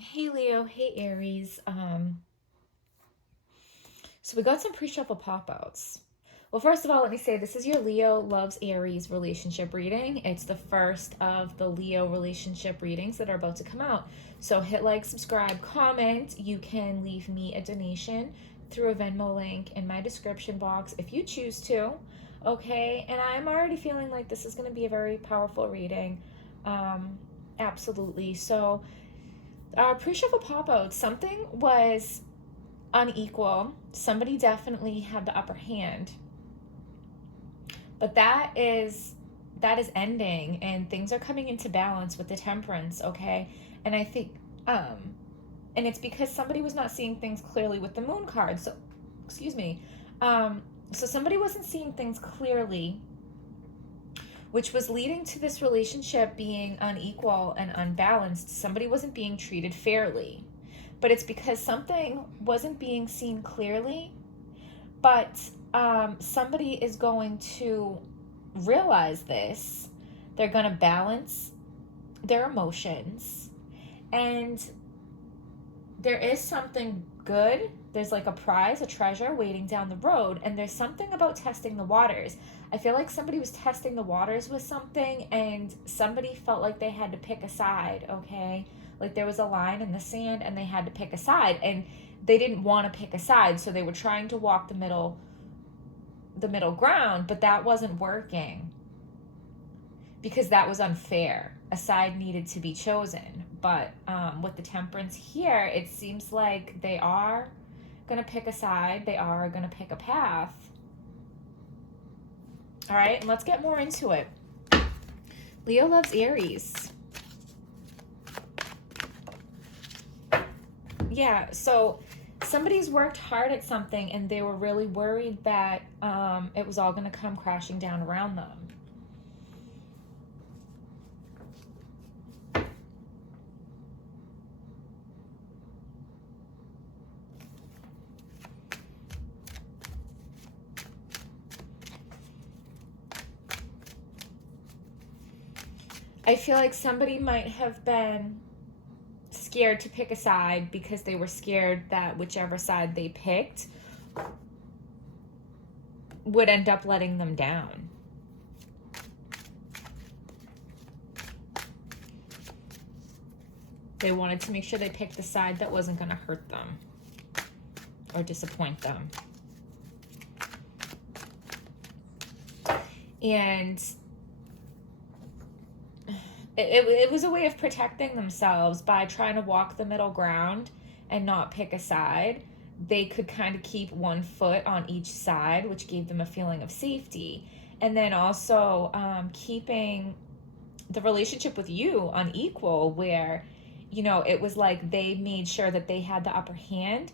Hey Leo, hey Aries. So we got some pre-shuffle pop-outs. Well, first of all, let me say this is your Leo loves Aries relationship reading. It's the first of the Leo relationship readings that are about to come out. So hit like, subscribe, comment. You can leave me a donation through a Venmo link in my description box if you choose to. Okay, and I'm already feeling like this is going to be a very powerful reading. Absolutely. So pre-shuffle pop-out, something was unequal. Somebody definitely had the upper hand, but that is ending, and things are coming into balance with the Temperance. Okay, and I think, and it's because somebody was not seeing things clearly with the Moon card. So, excuse me. So somebody wasn't seeing things clearly, which was leading to this relationship being unequal and unbalanced. Somebody wasn't being treated fairly. But it's because something wasn't being seen clearly, but somebody is going to realize this. They're going to balance their emotions, and there is something good. There's like a prize, a treasure waiting down the road, and there's something about testing the waters. I feel like somebody was testing the waters with something, and somebody felt like they had to pick a side. Okay, like there was a line in the sand and they had to pick a side, and they didn't want to pick a side, so they were trying to walk the middle ground, but that wasn't working because that was unfair. A side needed to be chosen. But with the Temperance here, it seems like they are going to pick a side. They are going to pick a path. All right, and let's get more into it. Leo loves Aries. Yeah, so somebody's worked hard at something and they were really worried that it was all going to come crashing down around them. I feel like somebody might have been scared to pick a side because they were scared that whichever side they picked would end up letting them down. They wanted to make sure they picked the side that wasn't going to hurt them or disappoint them. And it was a way of protecting themselves by trying to walk the middle ground and not pick a side. They could kind of keep one foot on each side, which gave them a feeling of safety. And then also keeping the relationship with you unequal, where, it was like they made sure that they had the upper hand.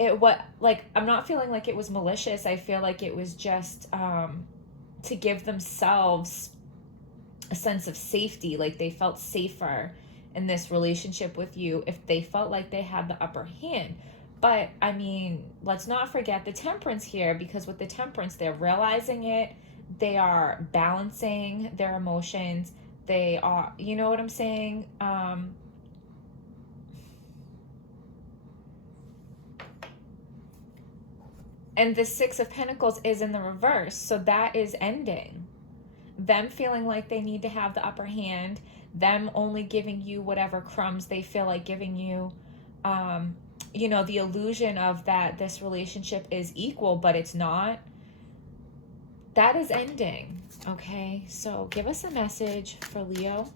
I'm not feeling like it was malicious. I feel like it was just to give themselves a sense of safety, like they felt safer in this relationship with you if they felt like they had the upper hand. But I mean, let's not forget the Temperance here, because with the Temperance, they're realizing it, they are balancing their emotions, they are, you know what I'm saying? And the Six of Pentacles is in the reverse, so that is ending. Them feeling like they need to have the upper hand, them only giving you whatever crumbs they feel like giving you. The illusion of that this relationship is equal, but it's not. That is ending. Okay, so give us a message for Leo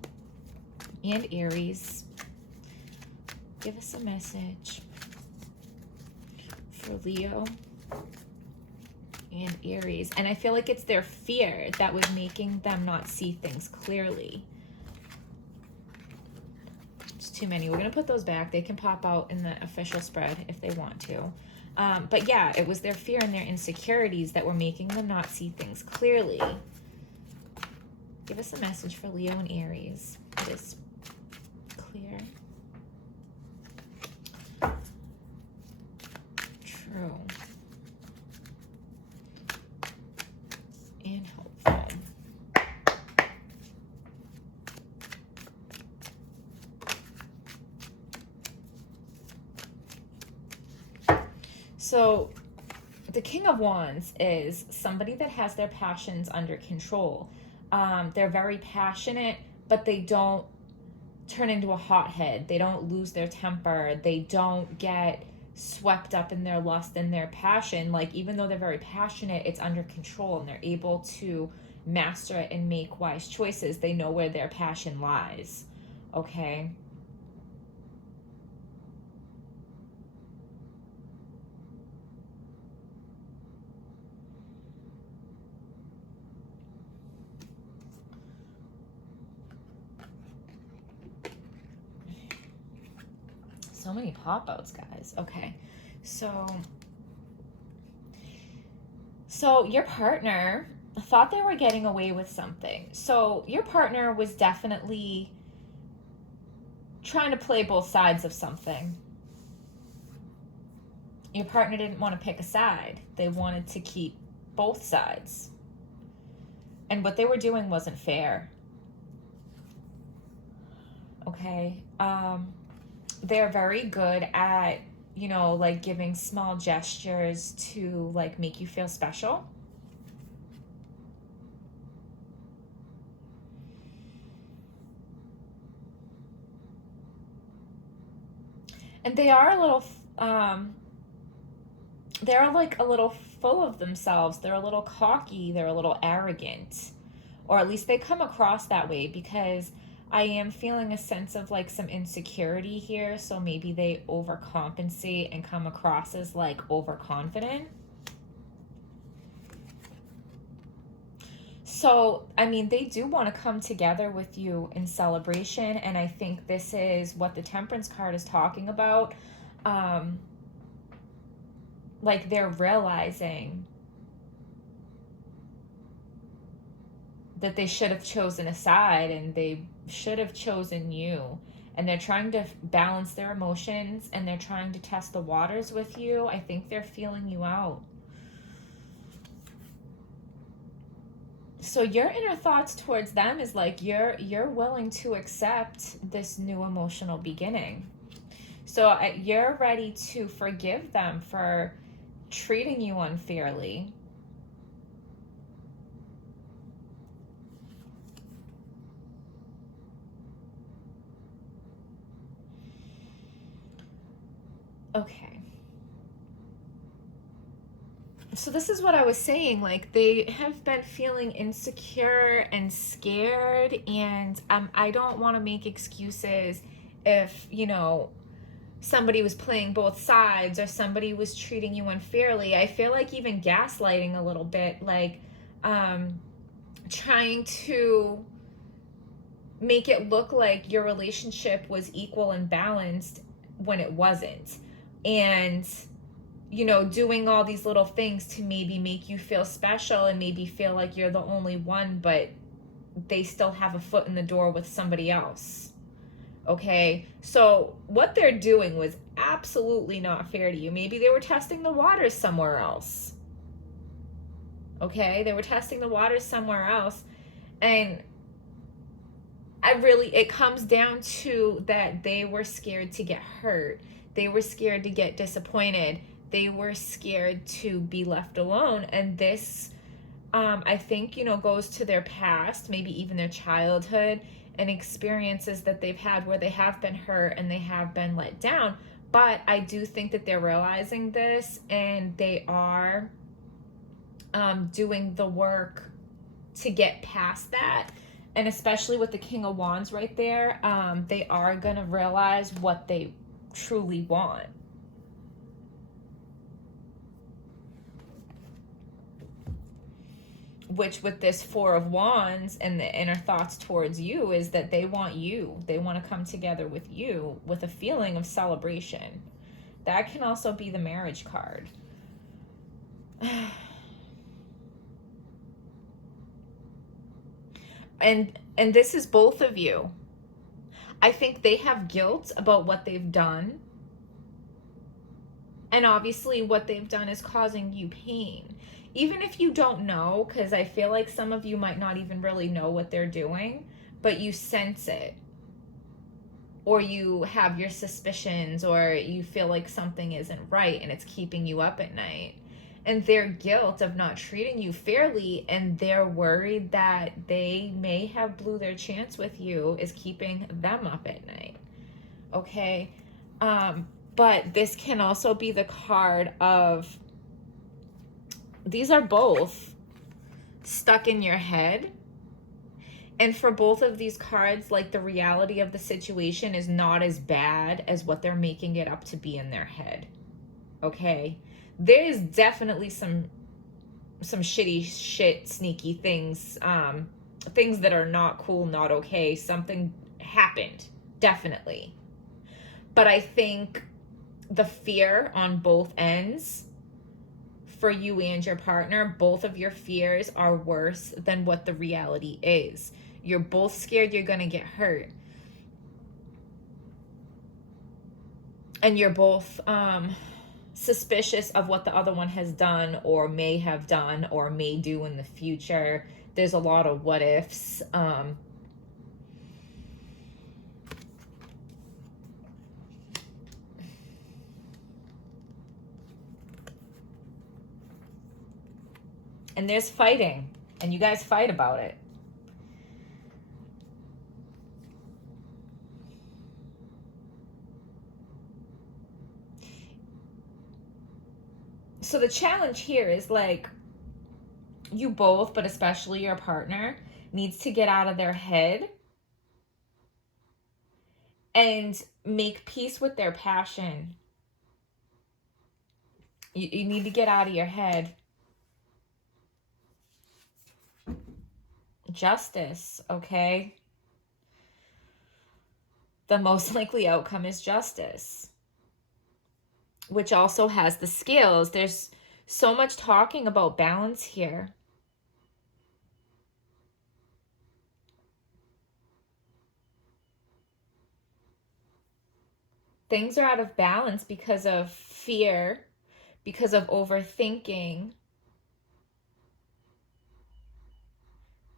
and Aries. Give us a message for Leo and Aries. And I feel like it's their fear that was making them not see things clearly. It's too many. We're going to put those back. They can pop out in the official spread if they want to. But yeah, it was their fear and their insecurities that were making them not see things clearly. Give us a message for Leo and Aries. It is clear. True. And hopeful. So the King of Wands is somebody that has their passions under control. They're very passionate, but they don't turn into a hothead. They don't lose their temper. They don't get swept up in their lust and their passion. Like, even though they're very passionate, it's under control and they're able to master it and make wise choices. They know where their passion lies. Okay? So many pop-outs, guys. Okay. So your partner thought they were getting away with something. So your partner was definitely trying to play both sides of something. Your partner didn't want to pick a side. They wanted to keep both sides. And what they were doing wasn't fair. Okay? They're very good at, you know, like giving small gestures to like make you feel special. And they are a little they're like a little full of themselves. They're a little cocky, they're a little arrogant. Or at least they come across that way, because I am feeling a sense of like some insecurity here, so maybe they overcompensate and come across as like overconfident. So, I mean, they do want to come together with you in celebration, and I think this is what the Temperance card is talking about. Um, like, they're realizing that they should have chosen a side and they should have chosen you. And they're trying to balance their emotions and they're trying to test the waters with you. I think they're feeling you out. So your inner thoughts towards them is like you're willing to accept this new emotional beginning. So you're ready to forgive them for treating you unfairly. Okay. So this is what I was saying, like they have been feeling insecure and scared, and I don't want to make excuses if, you know, somebody was playing both sides or somebody was treating you unfairly. I feel like even gaslighting a little bit, like trying to make it look like your relationship was equal and balanced when it wasn't. And, you know, doing all these little things to maybe make you feel special and maybe feel like you're the only one, but they still have a foot in the door with somebody else. Okay, so what they're doing was absolutely not fair to you. Maybe they were testing the waters somewhere else. Okay, they were testing the waters somewhere else. And it comes down to that they were scared to get hurt. They were scared to get disappointed. They were scared to be left alone. And this, I think, you know, goes to their past, maybe even their childhood, and experiences that they've had where they have been hurt and they have been let down. But I do think that they're realizing this and they are doing the work to get past that. And especially with the King of Wands right there, they are going to realize what they truly want. Which with this Four of Wands and the inner thoughts towards you is that they want you. They want to come together with you with a feeling of celebration. That can also be the marriage card. And this is both of you. I think they have guilt about what they've done. And obviously what they've done is causing you pain. Even if you don't know, because I feel like some of you might not even really know what they're doing, but you sense it. or you have your suspicions, or you feel like something isn't right and it's keeping you up at night. And their guilt of not treating you fairly, and they're worried that they may have blew their chance with you, is keeping them up at night. Okay? But this can also be the card of, these are both stuck in your head. And for both of these cards, like, the reality of the situation is not as bad as what they're making it up to be in their head. Okay? There is definitely some shitty shit, sneaky things, things that are not cool, not okay. Something happened, definitely. But I think the fear on both ends, for you and your partner, both of your fears are worse than what the reality is. You're both scared you're going to get hurt. And you're both suspicious of what the other one has done, or may have done, or may do in the future. There's a lot of what ifs. And there's fighting, and you guys fight about it. So the challenge here is, like, you both, but especially your partner, needs to get out of their head and make peace with their passion. You need to get out of your head. Justice, okay? The most likely outcome is justice, which also has the scales. There's so much talking about balance here. Things are out of balance because of fear, because of overthinking.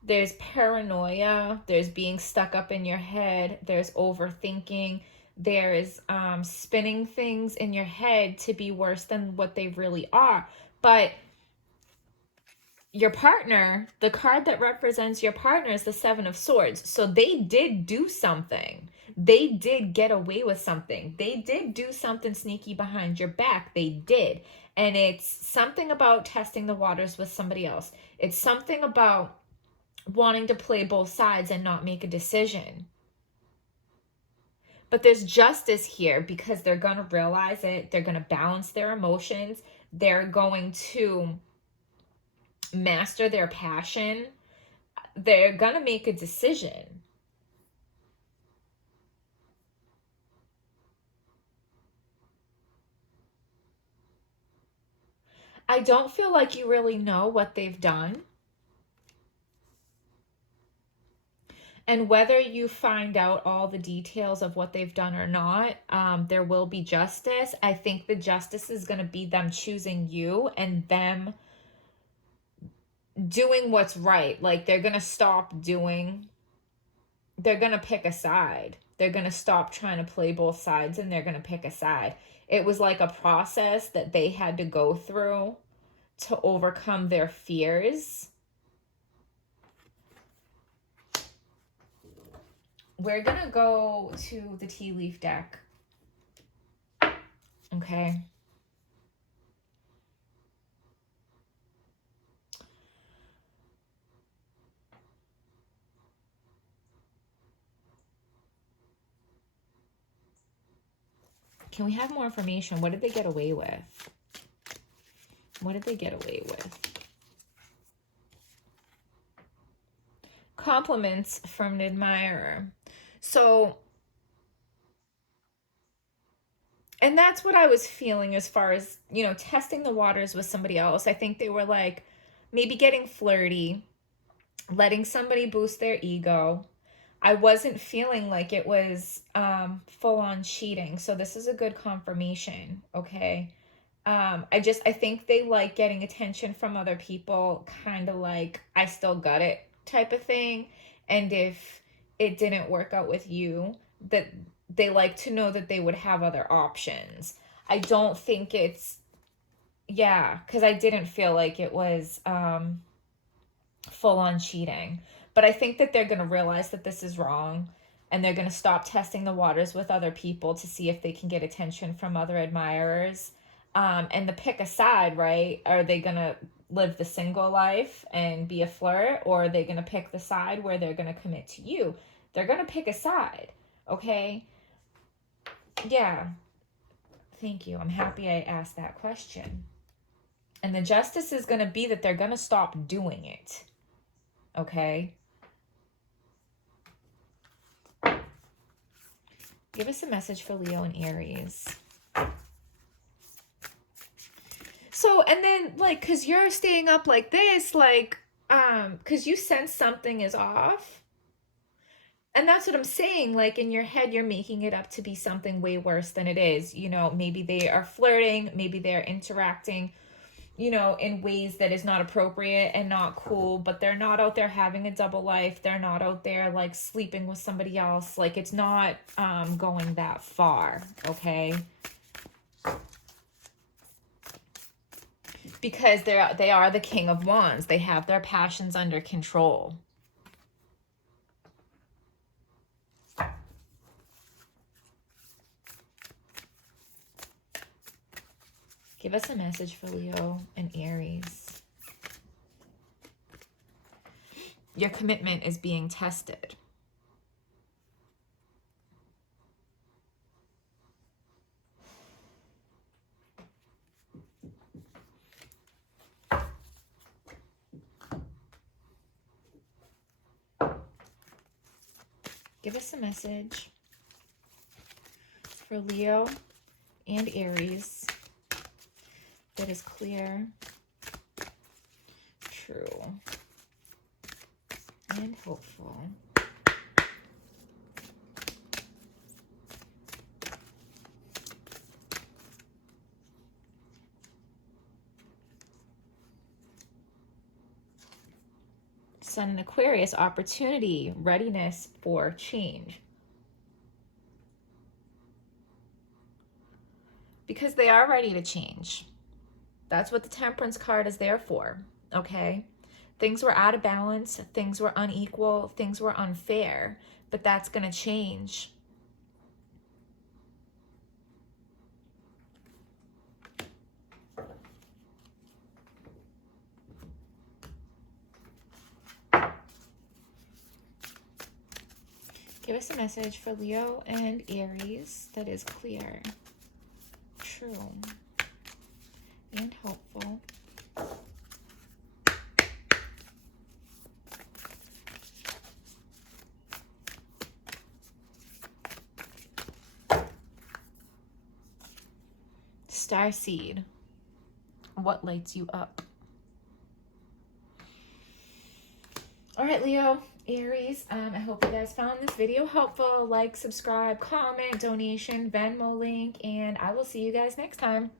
There's paranoia, there's being stuck up in your head, there's overthinking, there's spinning things in your head to be worse than what they really are. But your partner, the card that represents your partner, is the Seven of Swords. So they did do something. They did get away with something. They did do something sneaky behind your back. They did. And it's something about testing the waters with somebody else. It's something about wanting to play both sides and not make a decision. But there's justice here because they're going to realize it. They're going to balance their emotions. They're going to master their passion. They're going to make a decision. I don't feel like you really know what they've done. And whether you find out all the details of what they've done or not, there will be justice. I think the justice is going to be them choosing you and them doing what's right. Like, they're going to stop doing, they're going to pick a side. They're going to stop trying to play both sides, and they're going to pick a side. It was like a process that they had to go through to overcome their fears. We're going to go to the tea leaf deck. Okay. Can we have more information? What did they get away with? What did they get away with? Compliments from an admirer. So, and that's what I was feeling as far as, you know, testing the waters with somebody else. I think they were like maybe getting flirty, letting somebody boost their ego. I wasn't feeling like it was full on cheating. So this is a good confirmation, okay? I think they like getting attention from other people, kind of like, I still got it type of thing. And if it didn't work out with you, that they like to know that they would have other options. I don't think it's, yeah, because I didn't feel like it was full on cheating. But I think that they're going to realize that this is wrong, and they're going to stop testing the waters with other people to see if they can get attention from other admirers. And to pick a side, right? Are they going to live the single life and be a flirt, or are they going to pick the side where they're going to commit to you? They're going to pick a side, okay? Yeah. Thank you. I'm happy I asked that question. And the justice is going to be that they're going to stop doing it. Okay? Give us a message for Leo and Aries. So, and then, like, because you're staying up like this, like, because you sense something is off. And that's what I'm saying. Like, in your head, you're making it up to be something way worse than it is. You know, maybe they are flirting, maybe they're interacting, you know, in ways that is not appropriate and not cool, but they're not out there having a double life. They're not out there like sleeping with somebody else. Like, it's not going that far, okay? Because they are the King of Wands. They have their passions under control. Give us a message for Leo and Aries. Your commitment is being tested. Give us a message for Leo and Aries that is clear, true, and hopeful. Sun and Aquarius, opportunity, readiness for change. Because they are ready to change. That's what the Temperance card is there for, okay? Things were out of balance, things were unequal, things were unfair, but that's going to change. Give us a message for Leo and Aries that is clear, true, and hopeful. Starseed, what lights you up? All right, Leo, Aries, I hope you guys found this video helpful. Like, subscribe, comment, donation, Venmo link, and I will see you guys next time.